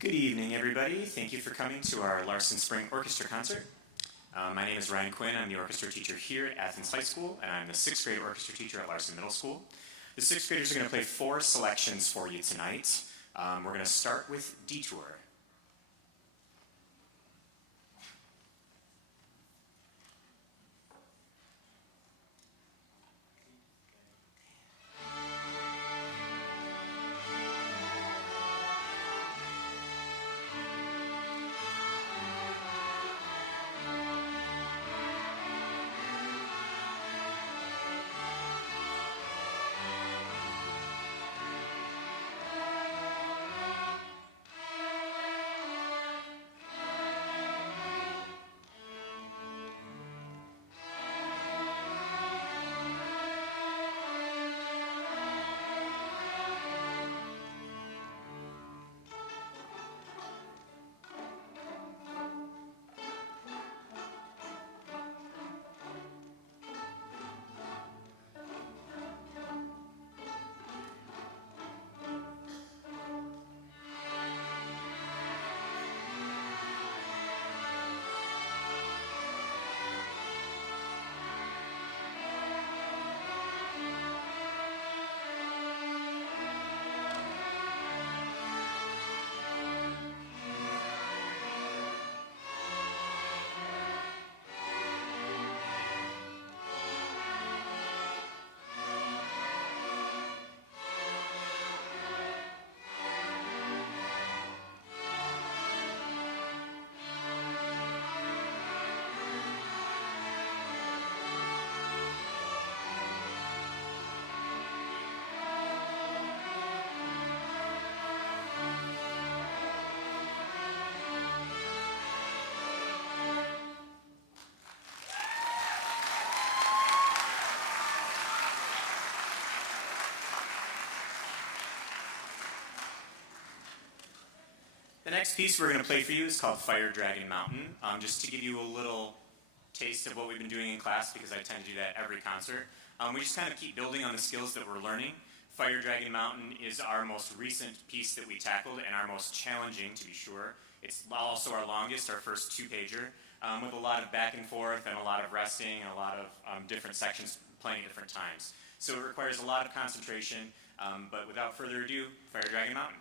Good evening, everybody. Thank you for coming to our Larson Spring Orchestra concert. My name is Ryan Quinn. I'm the orchestra teacher here at Athens High School, and I'm the 6th grade orchestra teacher at Larson Middle School. The 6th graders are going to play 4 selections for you tonight. We're going to start with Detour. The next piece we're going to play for you is called Fire Dragon Mountain, just to give you a little taste of what we've been doing in class, because I tend to do that every concert. We just kind of keep building on the skills that we're learning. Fire Dragon Mountain is our most recent piece that we tackled, and our most challenging, to be sure. It's also our longest, our first 2-pager, with a lot of back and forth and a lot of resting and a lot of different sections playing at different times. So it requires a lot of concentration, but without further ado, Fire Dragon Mountain.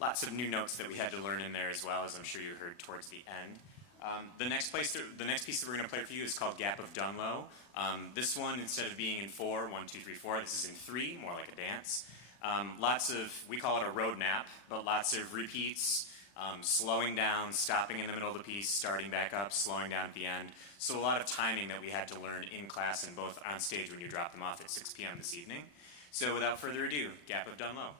lots of new notes that we had to learn in there as well, as I'm sure you heard towards the end. The next piece that we're going to play for you is called Gap of Dunlow. This one, instead of being in 4, 1, 2, 3, 4, this is in 3, more like a dance. We call it a road nap, but lots of repeats, slowing down, stopping in the middle of the piece, starting back up, slowing down at the end. So a lot of timing that we had to learn in class and both on stage when you drop them off at 6 p.m. this evening. So without further ado, Gap of Dunlow.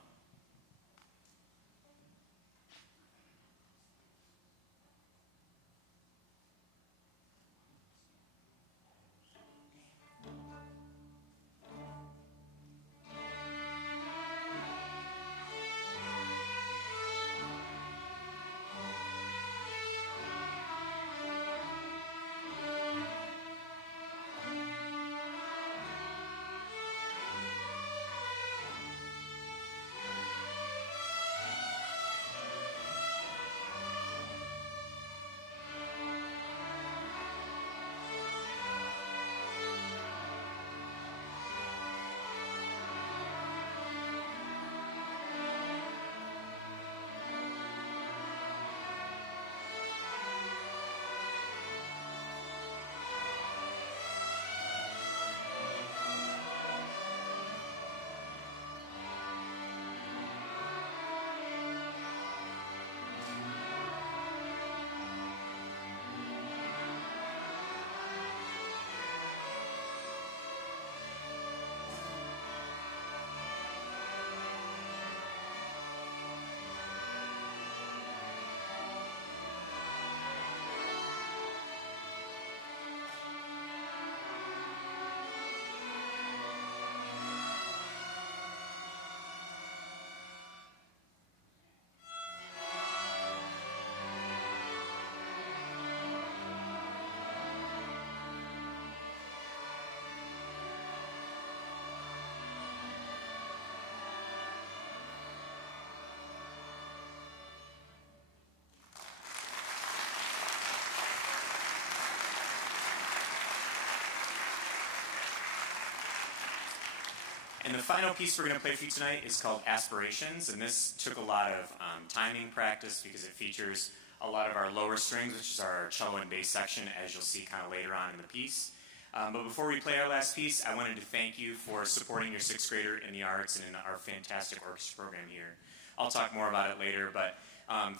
And the final piece we're going to play for you tonight is called Aspirations, and this took a lot of timing practice because it features a lot of our lower strings, which is our cello and bass section, as you'll see kind of later on in the piece. But before we play our last piece, I wanted to thank you for supporting your sixth grader in the arts and in our fantastic orchestra program here. I'll talk more about it later, but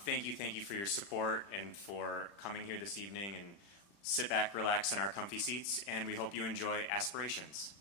thank you for your support and for coming here this evening, and sit back, relax in our comfy seats, and we hope you enjoy Aspirations.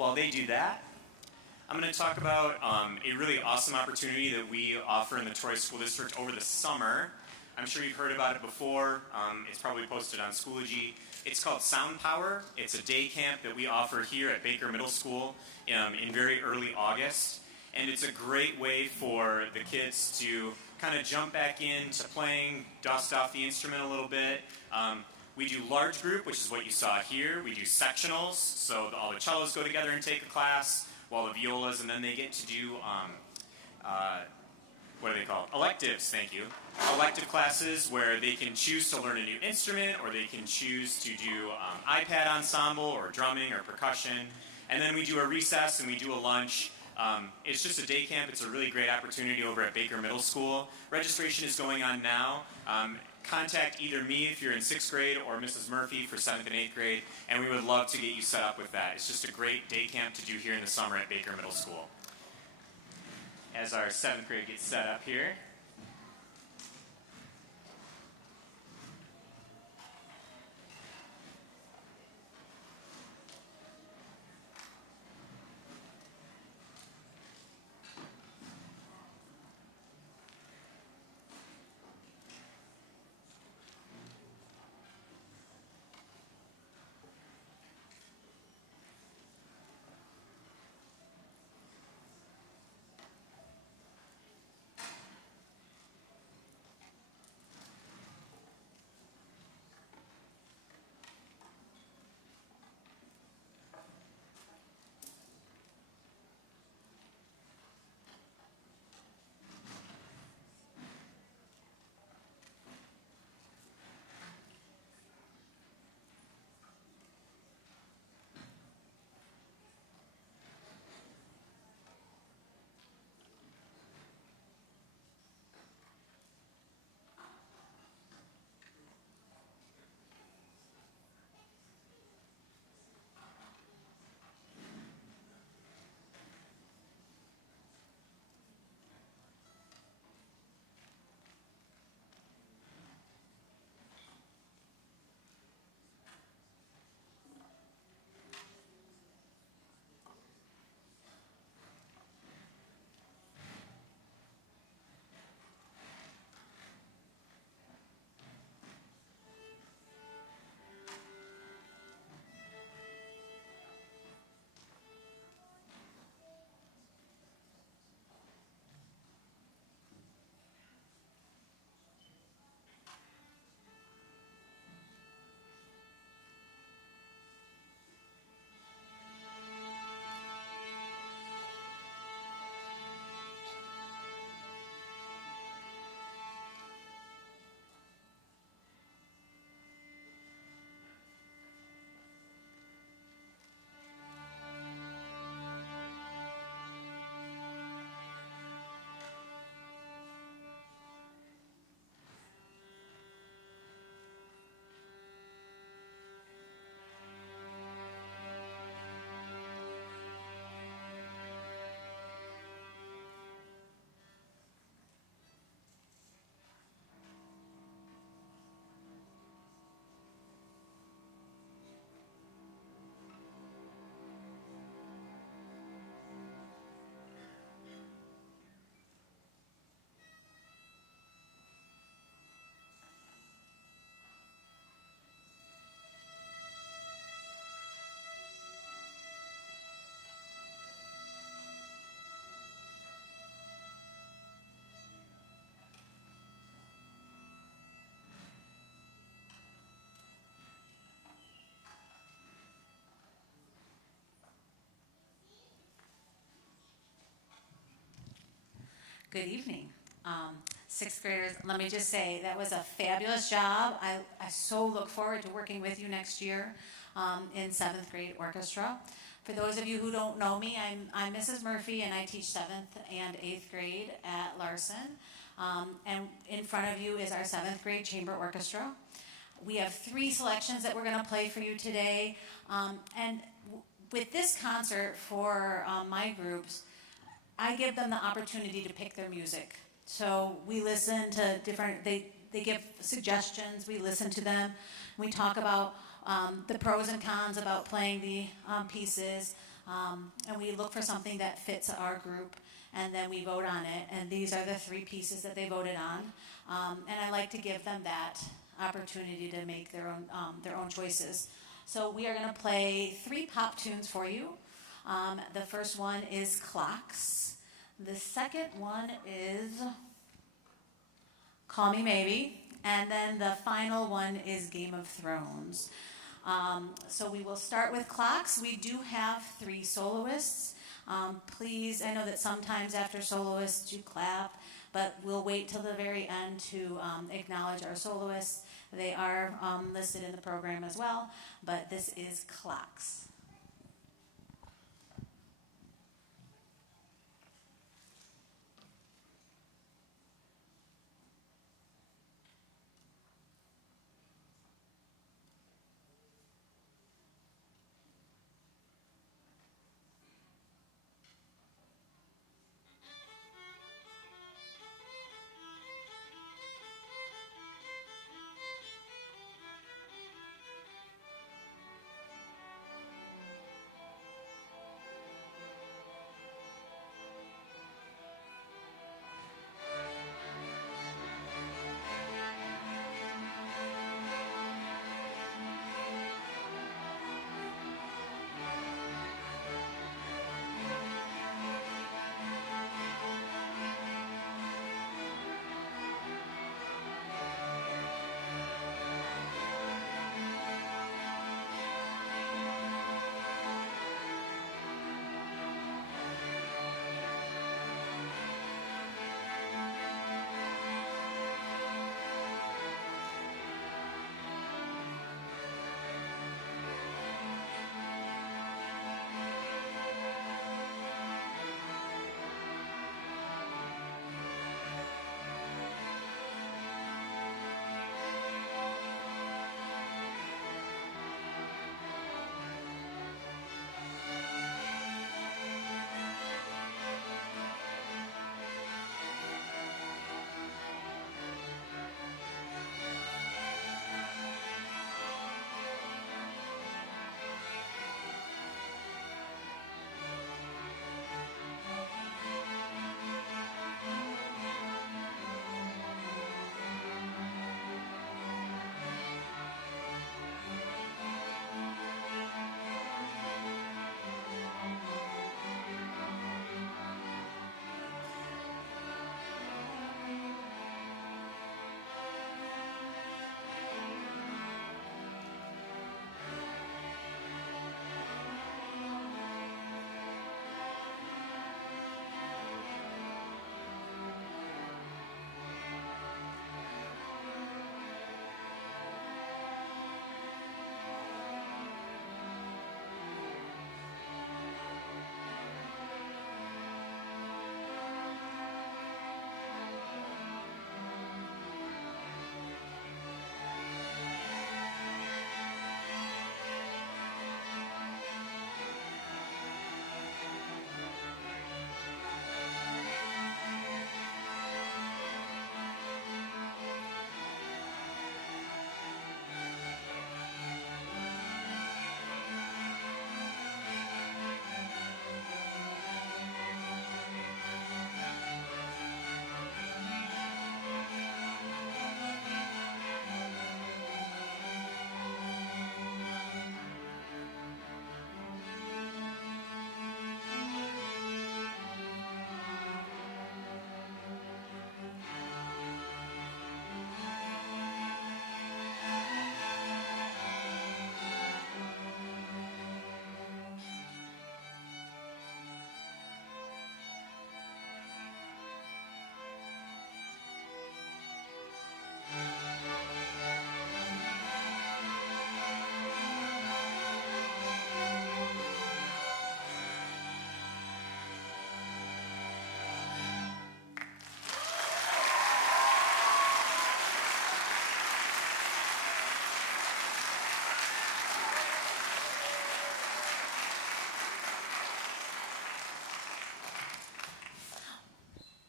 while they do that, I'm going to talk about a really awesome opportunity that we offer in the Troy School District over the summer. I'm sure you've heard about it before. It's probably posted on Schoology. It's called Sound Power. It's a day camp that we offer here at Baker Middle School in very early August. And it's a great way for the kids to kind of jump back into playing, dust off the instrument a little bit. We do large group, which is what you saw here. We do sectionals, so all the cellos go together and take a class, while the violas, and then they get to do, what are they called? Electives, thank you. Elective classes where they can choose to learn a new instrument, or they can choose to do iPad ensemble, or drumming, or percussion. And then we do a recess, and we do a lunch. It's just a day camp. It's a really great opportunity over at Baker Middle School. Registration is going on now. Contact either me if you're in 6th grade or Mrs. Murphy for 7th and 8th grade, and we would love to get you set up with that. It's just a great day camp to do here in the summer at Baker Middle School. As our 7th grade gets set up here. Good evening. Sixth graders, let me just say that was a fabulous job. I so look forward to working with you next year in 7th grade orchestra. For those of you who don't know me, I'm Mrs. Murphy, and I teach 7th and 8th grade at Larson. And in front of you is our 7th grade chamber orchestra. We have 3 selections that we're going to play for you today. With this concert for my groups, I give them the opportunity to pick their music. So we listen to different, they give suggestions, we listen to them. We talk about the pros and cons about playing the pieces. And we look for something that fits our group, and then we vote on it. And these are the 3 pieces that they voted on. And I like to give them that opportunity to make their own choices. So we are going to play 3 pop tunes for you. The first one is Clocks. The second one is Call Me Maybe. And then the final one is Game of Thrones. So we will start with Clocks. We do have 3 soloists. Please, I know that sometimes after soloists you clap, but we'll wait till the very end to acknowledge our soloists. They are listed in the program as well, but this is Clocks.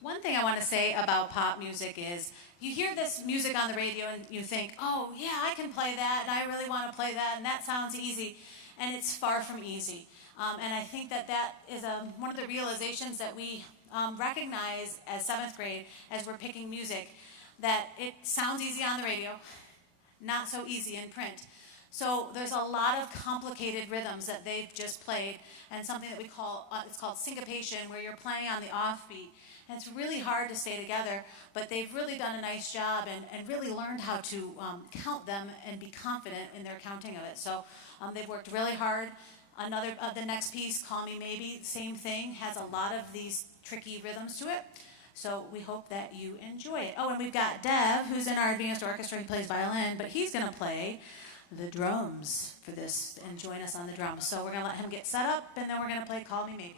One thing I want to say about pop music is you hear this music on the radio and you think, oh, yeah, I can play that, and I really want to play that, and that sounds easy. And it's far from easy. And I think that that is one of the realizations that we recognize as seventh grade as we're picking music, that it sounds easy on the radio, not so easy in print. So there's a lot of complicated rhythms that they've just played, and something that we call, it's called syncopation, where you're playing on the offbeat. And it's really hard to stay together, but they've really done a nice job and really learned how to count them and be confident in their counting of it. So they've worked really hard. The next piece, Call Me Maybe, same thing, has a lot of these tricky rhythms to it. So we hope that you enjoy it. Oh, and we've got Dev, who's in our advanced orchestra. He plays violin, but he's going to play the drums for this and join us on the drums. So we're going to let him get set up, and then we're going to play Call Me Maybe.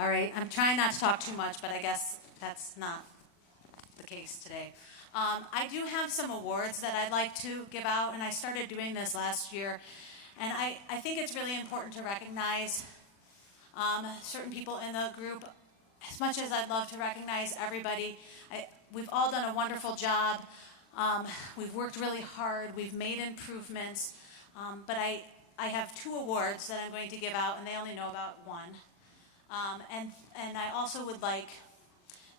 All right, I'm trying not to talk too much, but I guess that's not the case today. I do have some awards that I'd like to give out, and I started doing this last year. And I think it's really important to recognize certain people in the group. As much as I'd love to recognize everybody, we've all done a wonderful job. We've worked really hard. We've made improvements. But I have 2 awards that I'm going to give out, and they only know about one. And I also would like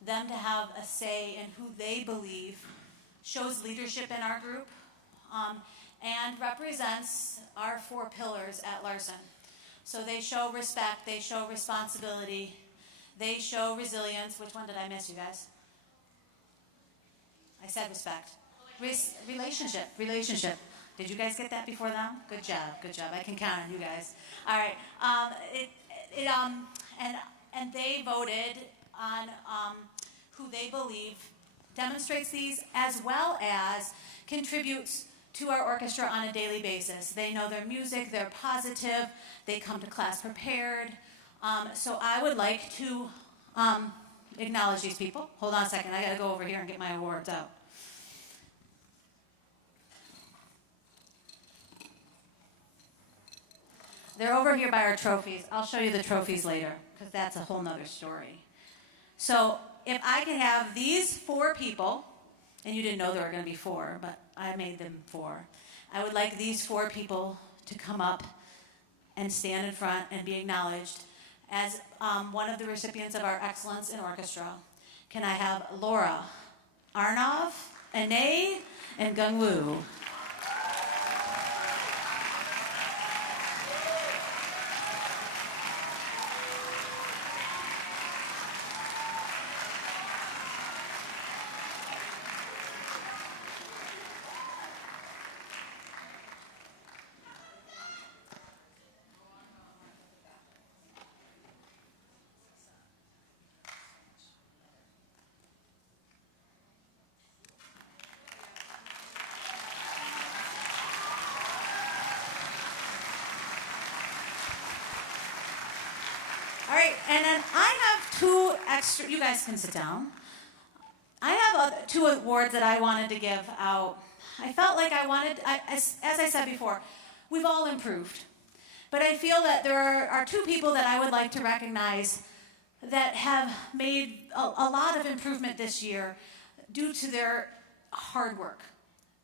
them to have a say in who they believe shows leadership in our group and represents our 4 pillars at Larson. So they show respect, they show responsibility, They show resilience. Which one did I miss, you guys? I said respect. Relationship. Did you guys get that before them? Good job. I can count on you guys. All right. And they voted on who they believe demonstrates these as well as contributes to our orchestra on a daily basis. They know their music, they're positive, they come to class prepared. So I would like to acknowledge these people. Hold on a second, I gotta go over here and get my awards out. They're over here by our trophies. I'll show you the trophies later, because that's a whole nother story. So if I could have these 4 people, and you didn't know there were going to be 4, but I made them 4. I would like these 4 people to come up and stand in front and be acknowledged as one of the recipients of our Excellence in Orchestra. Can I have Laura, Arnav, Ane, and Gungwoo? All right, and then I have 2 extra, you guys can sit down. I have 2 awards that I wanted to give out. I felt like as I said before, we've all improved. But I feel that there are 2 people that I would like to recognize that have made a lot of improvement this year due to their hard work.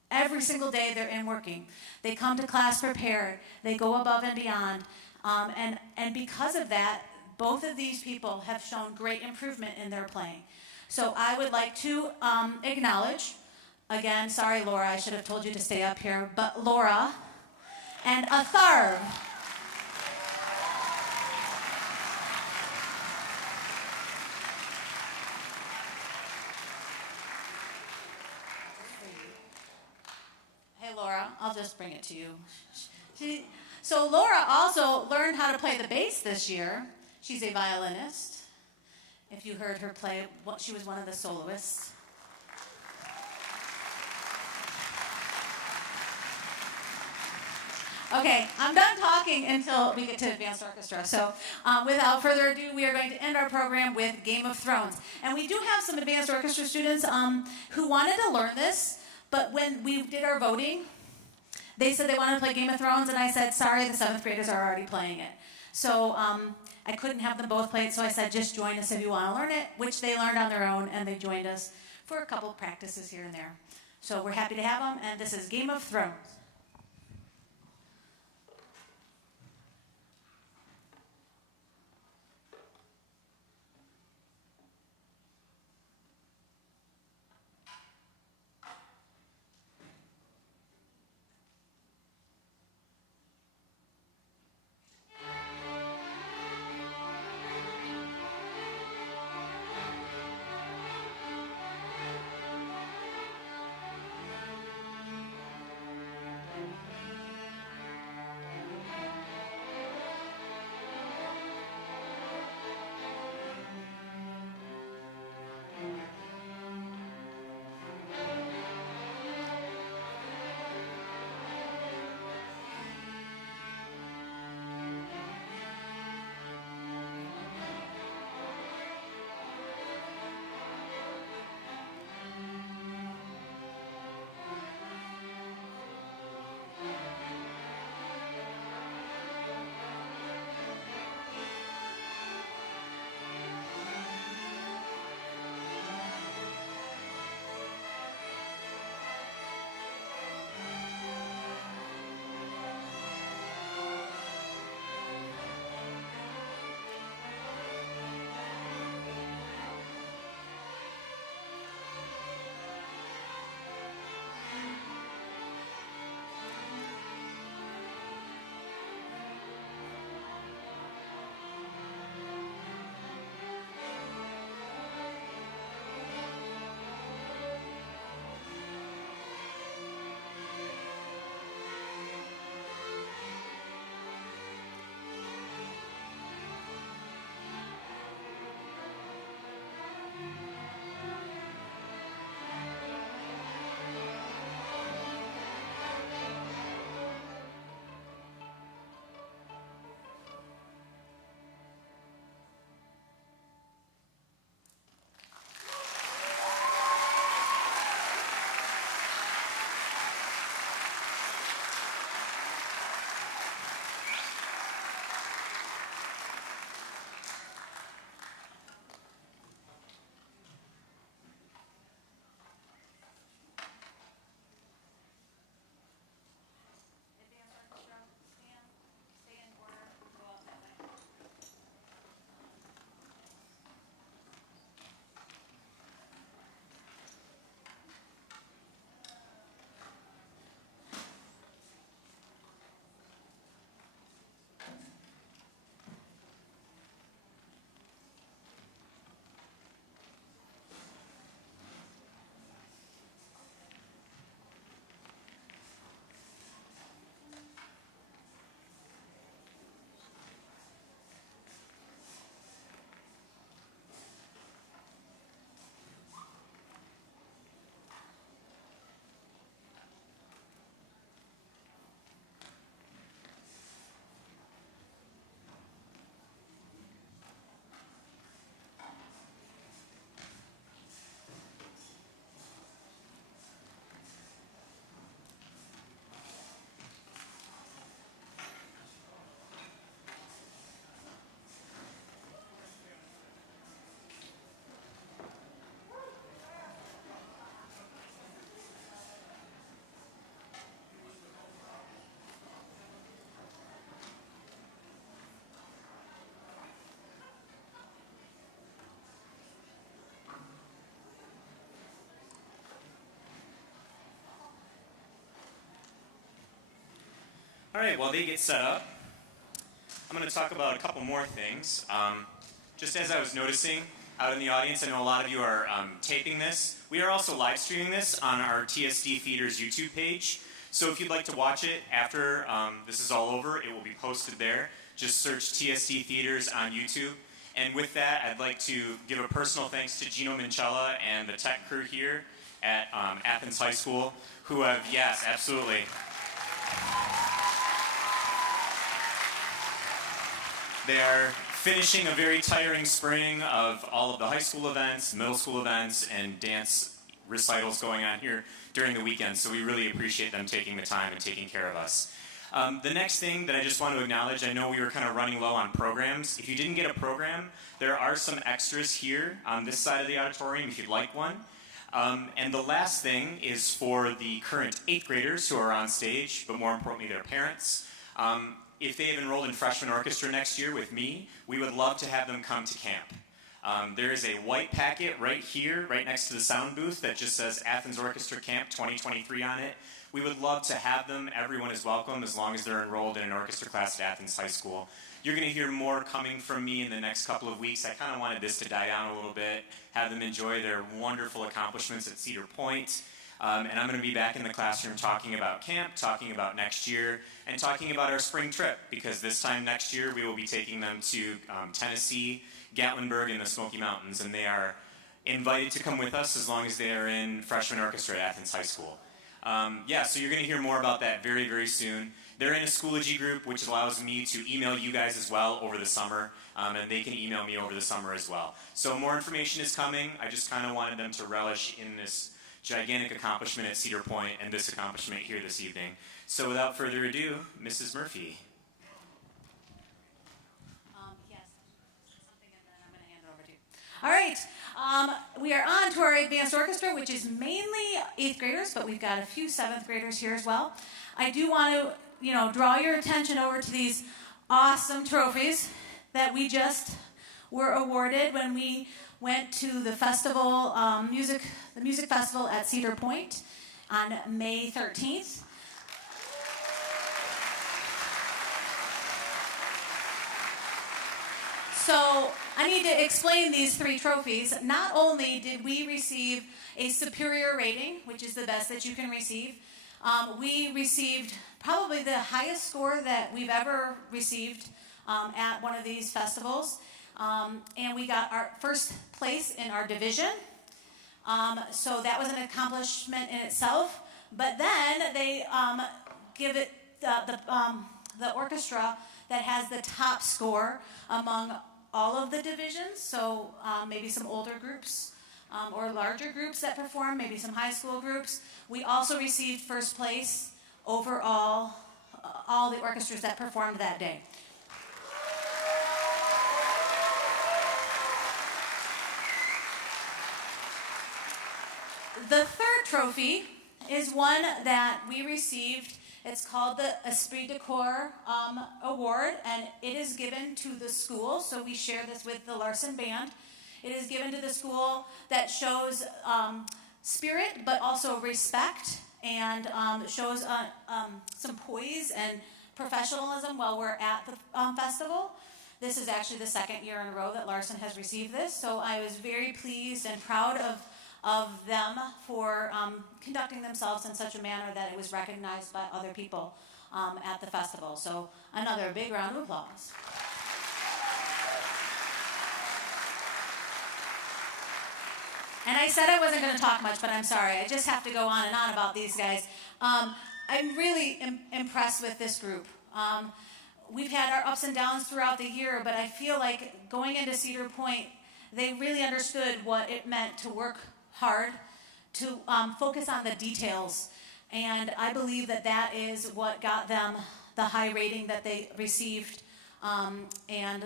Every single day they're in working. They come to class prepared. They go above and beyond. And because of that, both of these people have shown great improvement in their playing. So I would like to acknowledge, again, sorry Laura, I should have told you to stay up here, but Laura and Atharv. Hey Laura, I'll just bring it to you. So Laura also learned how to play the bass this year. She's a violinist. If you heard her play, she was one of the soloists. Okay, I'm done talking until we get to advanced orchestra. So without further ado, we are going to end our program with Game of Thrones. And we do have some advanced orchestra students who wanted to learn this, but when we did our voting, they said they wanted to play Game of Thrones, and I said, sorry, the 7th graders are already playing it. So I couldn't have them both play it, so I said, just join us if you want to learn it, which they learned on their own, and they joined us for a couple of practices here and there. So we're happy to have them, and this is Game of Thrones. All right, while they get set up, I'm going to talk about a couple more things. Just as I was noticing out in the audience, I know a lot of you are taping this. We are also live streaming this on our TSD Theater's YouTube page. So if you'd like to watch it after this is all over, it will be posted there. Just search TSD Theaters on YouTube. And with that, I'd like to give a personal thanks to Gino Minchella and the tech crew here at Athens High School, who have, yes, absolutely. They are finishing a very tiring spring of all of the high school events, middle school events, and dance recitals going on here during the weekend. So we really appreciate them taking the time and taking care of us. The next thing that I just want to acknowledge, I know we were kind of running low on programs. If you didn't get a program, there are some extras here on this side of the auditorium if you'd like one. And the last thing is for the current 8th graders who are on stage, but more importantly their parents. If they have enrolled in freshman orchestra next year with me, we would love to have them come to camp. There is a white packet right here, right next to the sound booth that just says Athens Orchestra Camp 2023 on it. We would love to have them. Everyone is welcome as long as they're enrolled in an orchestra class at Athens High School. You're going to hear more coming from me in the next couple of weeks. I kind of wanted this to die down a little bit, have them enjoy their wonderful accomplishments at Cedar Point. And I'm going to be back in the classroom talking about camp, talking about next year, and talking about our spring trip, because this time next year we will be taking them to Tennessee, Gatlinburg, and the Smoky Mountains, and they are invited to come with us as long as they are in freshman orchestra at Athens High School. So you're going to hear more about that very, very soon. They're in a Schoology group, which allows me to email you guys as well over the summer, and they can email me over the summer as well. So more information is coming. I just kind of wanted them to relish in this gigantic accomplishment at Cedar Point and this accomplishment here this evening. So without further ado, Mrs. Murphy. Yes, something, and then I'm going to hand it over to you. All right, we are on to our advanced orchestra, which is mainly 8th graders, but we've got a few 7th graders here as well. I do want to, draw your attention over to these awesome trophies that we just were awarded when we went to the festival, the music festival at Cedar Point on May 13th. So I need to explain these 3 trophies. Not only did we receive a superior rating, which is the best that you can receive, we received probably the highest score that we've ever received at one of these festivals. And we got our first place in our division. So that was an accomplishment in itself. But then they give it the orchestra that has the top score among all of the divisions. So maybe some older groups or larger groups that perform, maybe some high school groups. We also received first place overall, all the orchestras that performed that day. The third trophy is one that we received. It's called the Esprit de Corps Award, and it is given to the school. So we share this with the Larson Band. It is given to the school that shows spirit, but also respect, and shows some poise and professionalism while we're at the festival. This is actually the 2nd year in a row that Larson has received this, so I was very pleased and proud of them for conducting themselves in such a manner that it was recognized by other people at the festival. So another big round of applause. And I said I wasn't going to talk much, but I'm sorry. I just have to go on and on about these guys. I'm really impressed with this group. We've had our ups and downs throughout the year, but I feel like going into Cedar Point, they really understood what it meant to work hard, to focus on the details. And I believe that that is what got them the high rating that they received and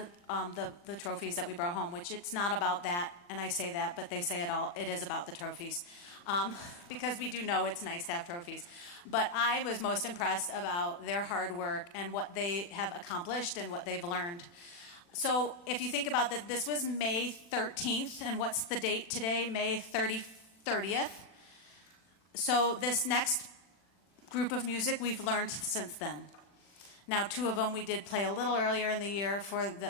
the trophies that we brought home, which it's not about that, and I say that, but they say it all. It is about the trophies, because we do know it's nice to have trophies. But I was most impressed about their hard work and what they have accomplished and what they've learned. So if you think about that, this was May 13th, and what's the date today? May 30th. So this next group of music we've learned since then. Now, 2 of them we did play a little earlier in the year for the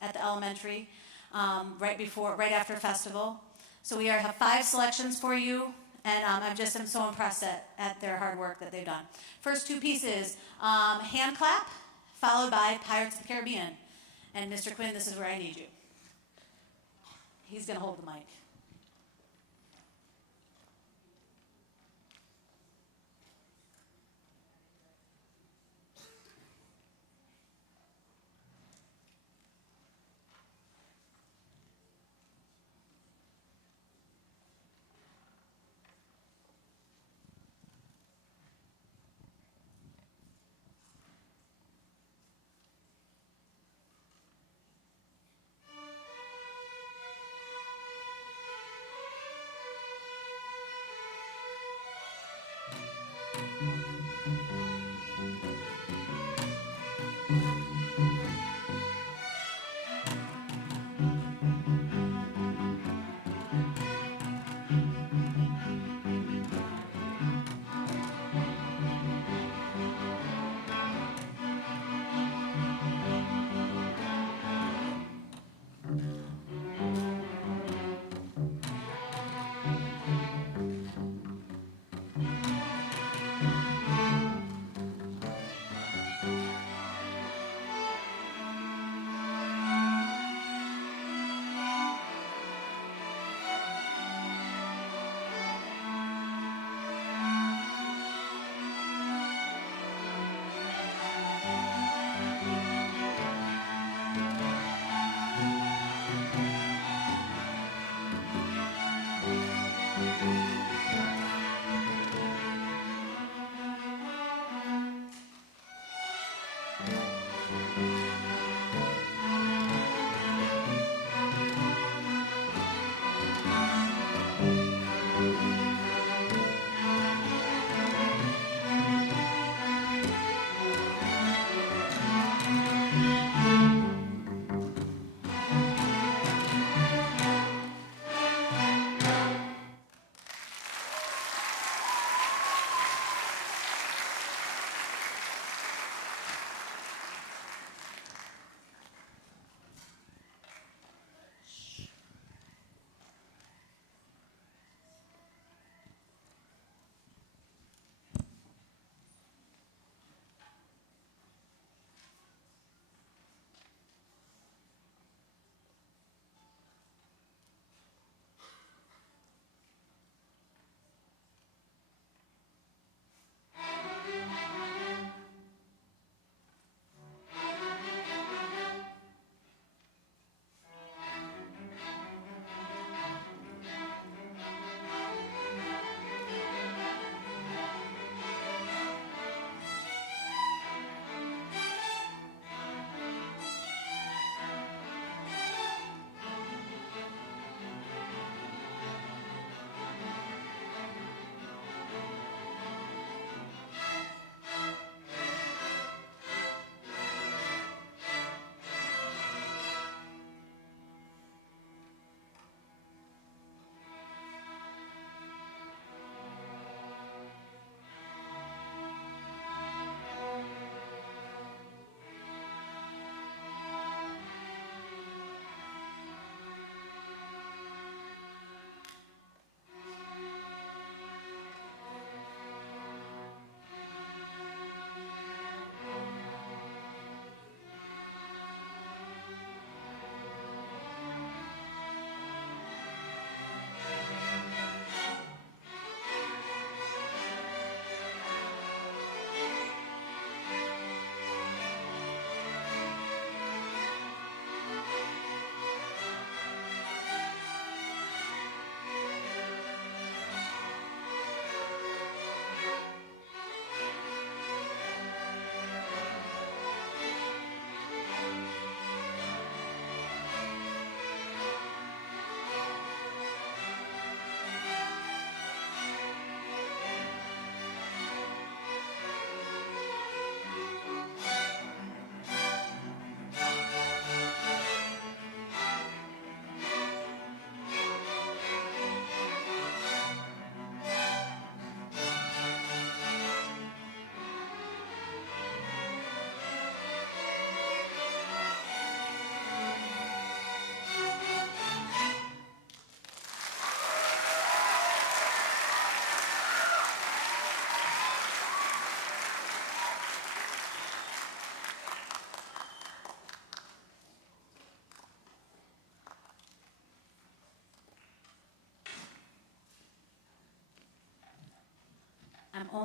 at the elementary, right after festival. So we have 5 selections for you, and I'm so impressed at their hard work that they've done. First 2 pieces, hand clap, followed by Pirates of the Caribbean. And Mr. Quinn, this is where I need you. He's going to hold the mic.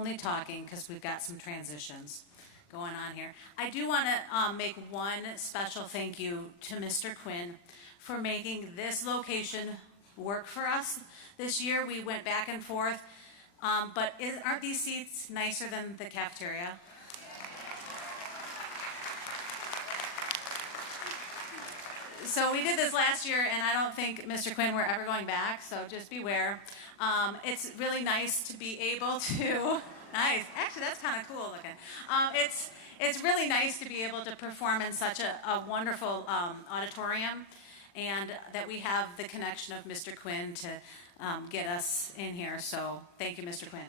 only talking because we've got some transitions going on here. I do want to make one special thank you to Mr. Quinn for making this location work for us. This year we went back and forth, but aren't these seats nicer than the cafeteria? So we did this last year, and I don't think, Mr. Quinn, we're ever going back, so just beware. It's really nice to be able to, nice, actually that's kind of cool looking. It's really nice to be able to perform in such a wonderful auditorium, and that we have the connection of Mr. Quinn to get us in here, so thank you, Mr. Quinn.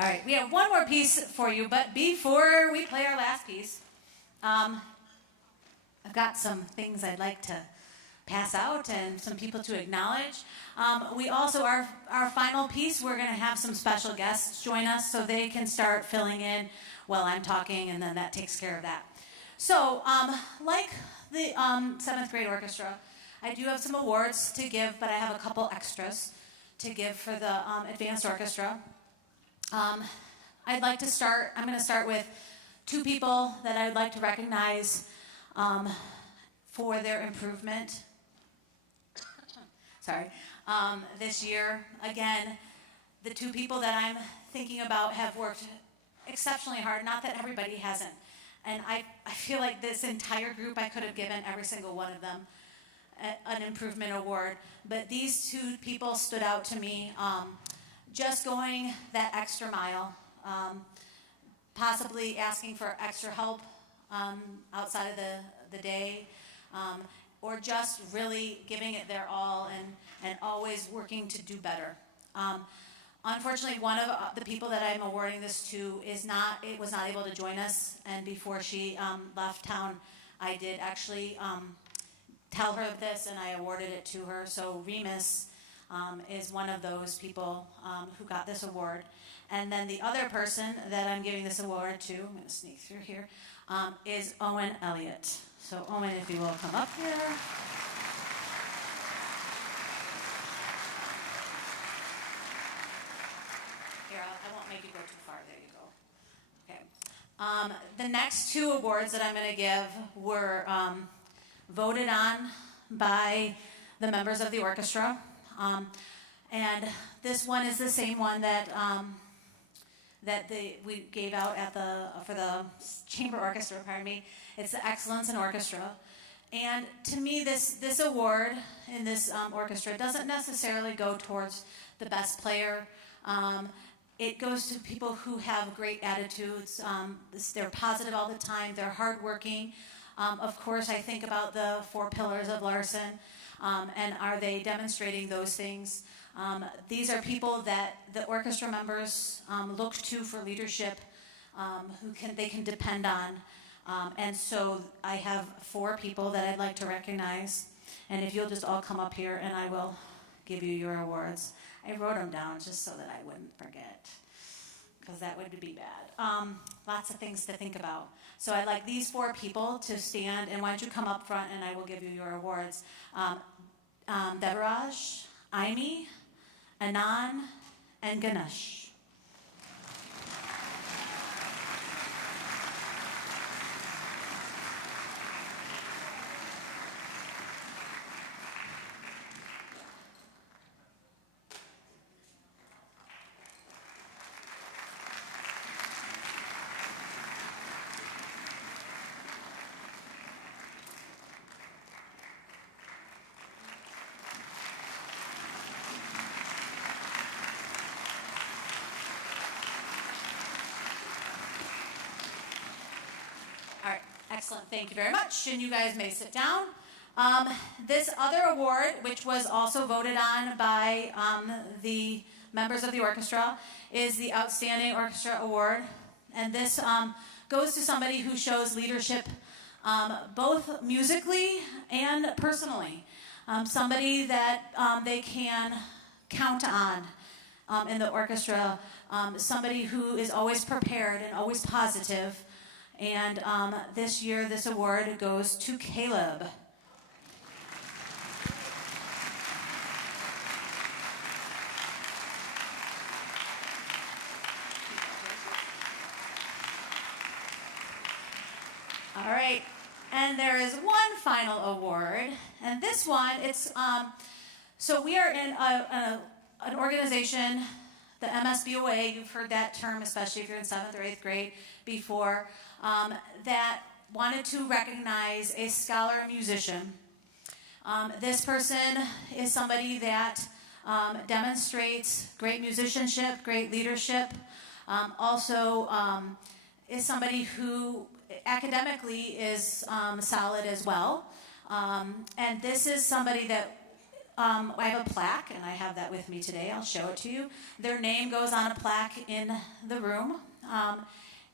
All right, we have one more piece for you, but before we play our last piece, I've got some things I'd like to pass out and some people to acknowledge. We also, our final piece, we're going to have some special guests join us so they can start filling in while I'm talking, and then that takes care of that. So, like the 7th grade orchestra, I do have some awards to give, but I have a couple extras to give for the advanced orchestra. I'm going to start with two people that I'd like to recognize for their improvement. This year. Again, the two people that I'm thinking about have worked exceptionally hard, not that everybody hasn't. And I feel like this entire group, I could have given every single one of them an improvement award. But these two people stood out to me, just going that extra mile, possibly asking for extra help outside of the day, or just really giving it their all and always working to do better. Unfortunately, one of the people that I'm awarding this to was not able to join us, and before she left town, I did actually tell her this, and I awarded it to her. So Remus is one of those people who got this award. And then the other person that I'm giving this award to, I'm going to sneak through here, is Owen Elliott. So Owen, if you will come up here. Here, I won't make you go too far. There you go. Okay. The next two awards that I'm going to give were voted on by the members of the orchestra. And this one is the same one that we gave out for the chamber orchestra, pardon me. It's the Excellence in Orchestra. And to me, this award in this orchestra doesn't necessarily go towards the best player. It goes to people who have great attitudes. They're positive all the time. They're hardworking. Of course, I think about the 4 pillars of Larson, and are they demonstrating those things? These are people that the orchestra members look to for leadership, they can depend on. And so I have 4 people that I'd like to recognize. And if you'll just all come up here and I will give you your awards. I wrote them down just so that I wouldn't forget, because that would be bad. Lots of things to think about. So I'd like these 4 people to stand, and why don't you come up front and I will give you your awards. Devaraj, Aimi, Anand, and Ganesh. Excellent, thank you very much, and you guys may sit down. This other award, which was also voted on by the members of the orchestra, is the Outstanding Orchestra Award, and this goes to somebody who shows leadership both musically and personally. Somebody that they can count on in the orchestra, somebody who is always prepared and always positive. And this year, this award goes to Caleb. All right, and there is one final award, and this one, it's so we are in an organization, the MSBOA. You've heard that term, especially if you're in 7th or 8th grade before. That wanted to recognize a scholar musician. This person is somebody that demonstrates great musicianship, great leadership, also is somebody who academically is solid as well. And this is somebody that I have a plaque, and I have that with me today. I'll show it to you. Their name goes on a plaque in the room,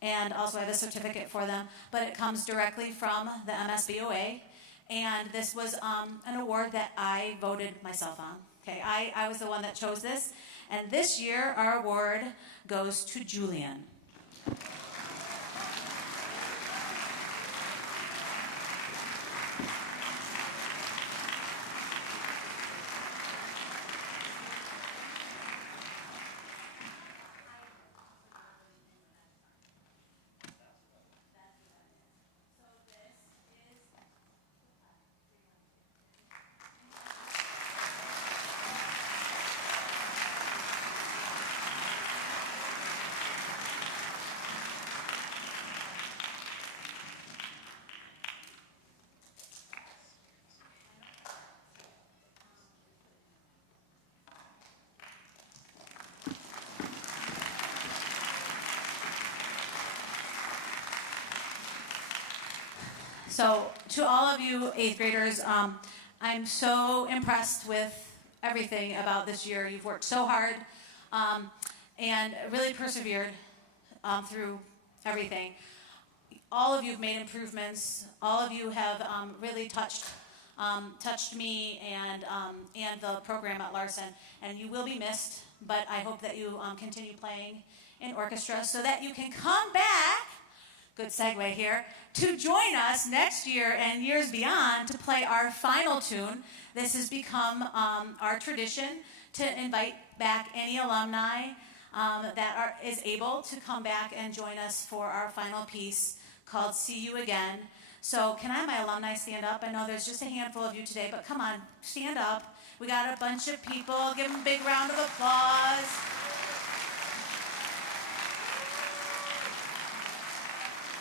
and also I have a certificate for them, but it comes directly from the MSBOA, and this was an award that I voted myself on. Okay, I was the one that chose this, and this year our award goes to Julian. So to all of you 8th graders, I'm so impressed with everything about this year. You've worked so hard and really persevered through everything. All of you have made improvements. All of you have really touched me and the program at Larson. And you will be missed, but I hope that you continue playing in orchestra so that you can come back, good segue here, to join us next year and years beyond to play our final tune. This has become our tradition to invite back any alumni that is able to come back and join us for our final piece called See You Again. So can I have my alumni stand up? I know there's just a handful of you today, but come on, stand up. We got a bunch of people. Give them a big round of applause.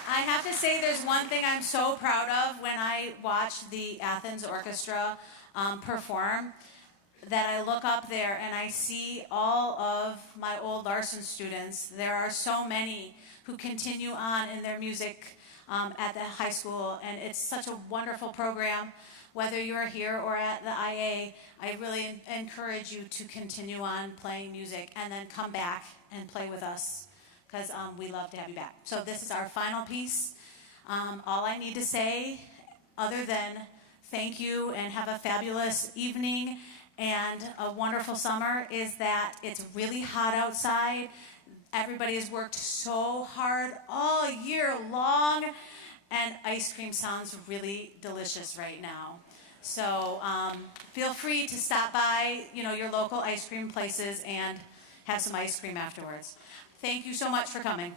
I have to say there's one thing I'm so proud of when I watch the Athens Orchestra perform, that I look up there and I see all of my old Larson students. There are so many who continue on in their music at the high school, and it's such a wonderful program. Whether you're here or at the IA, I really encourage you to continue on playing music and then come back and play with us, because we love to have you back. So this is our final piece. All I need to say, other than thank you and have a fabulous evening and a wonderful summer, is that it's really hot outside. Everybody has worked so hard all year long, and ice cream sounds really delicious right now. So feel free to stop by, your local ice cream places and have some ice cream afterwards. Thank you so much for coming.